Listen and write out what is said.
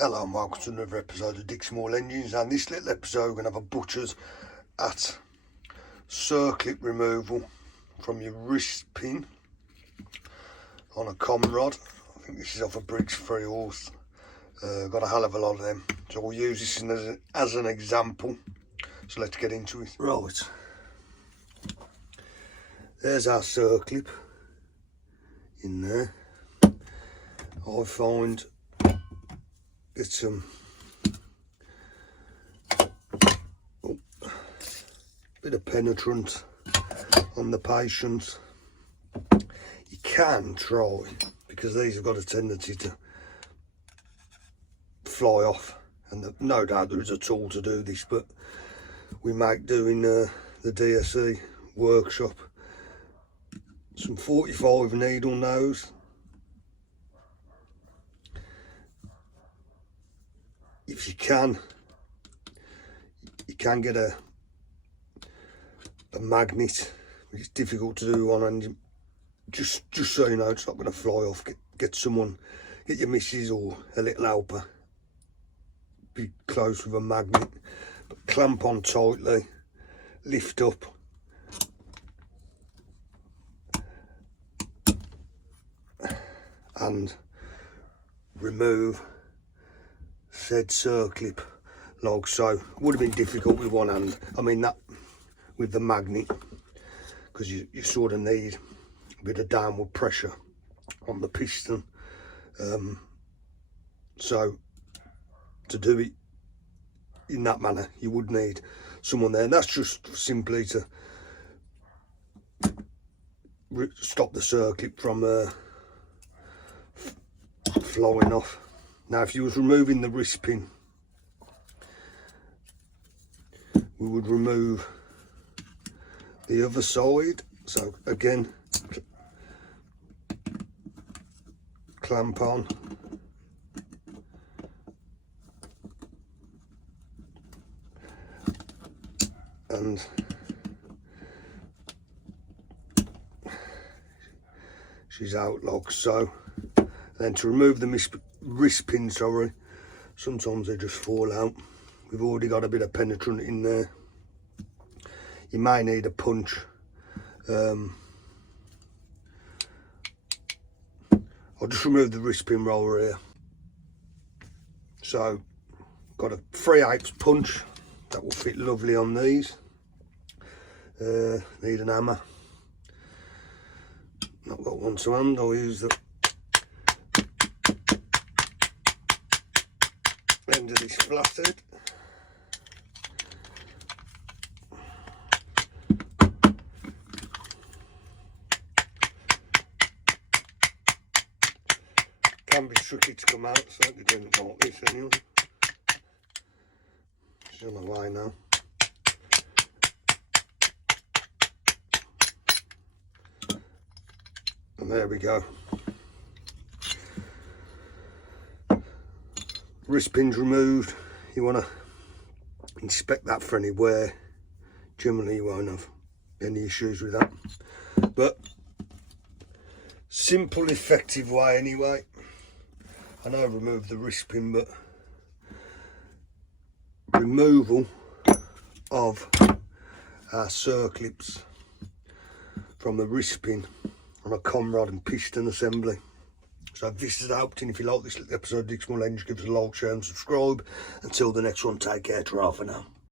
Hello and welcome to another episode of Dick Small Engines, and this little episode we're going to have a butcher's at circlip removal from your wrist pin on a common rod. I think this is off a Briggs 3 horse. Got a hell of a lot of them, so we'll use this as an example. So let's get into it. Right, there's our circlip in there. I find it's bit of penetrant on the Piston. You can try, because these have got a tendency to fly off, and no doubt there is a tool to do this, but we make doing the DSE workshop some 45 needle nose. If you can get a magnet, which is difficult to do on, and just so you know it's not going to fly off. Get your missus or a little helper, be close with a magnet, but clamp on tightly, lift up, and remove said circlip like so. Would have been difficult with one hand, I mean that with the magnet, because you sort of need a bit of downward pressure on the piston. So to do it in that manner you would need someone there, and that's just simply to stop the circlip from flowing off. Now if you was removing the wrist pin, we would remove the other side. So again, clamp on, and she's out like so. Then to remove the wrist pin, sometimes they just fall out. We've already got a bit of penetrant in there. You may need a punch. I'll just remove the wrist pin roller here. So got a 3/8 punch that will fit lovely on these. Need an hammer. Not got one to hand. I'll use the end of this flathead. Can be tricky to come out, so you didn't want this anyway. She's on the way now. And there we go. Wrist pin's removed. You want to inspect that for any wear. Generally you won't have any issues with that, but simple, effective way anyway. I know I've removed the wrist pin, but removal of our circlips from the wrist pin on a common rod and piston assembly. So if this has helped, and if you like this little episode of Dick Small Engines, give us a like, share and subscribe. Until the next one, take care, ta-ra for now.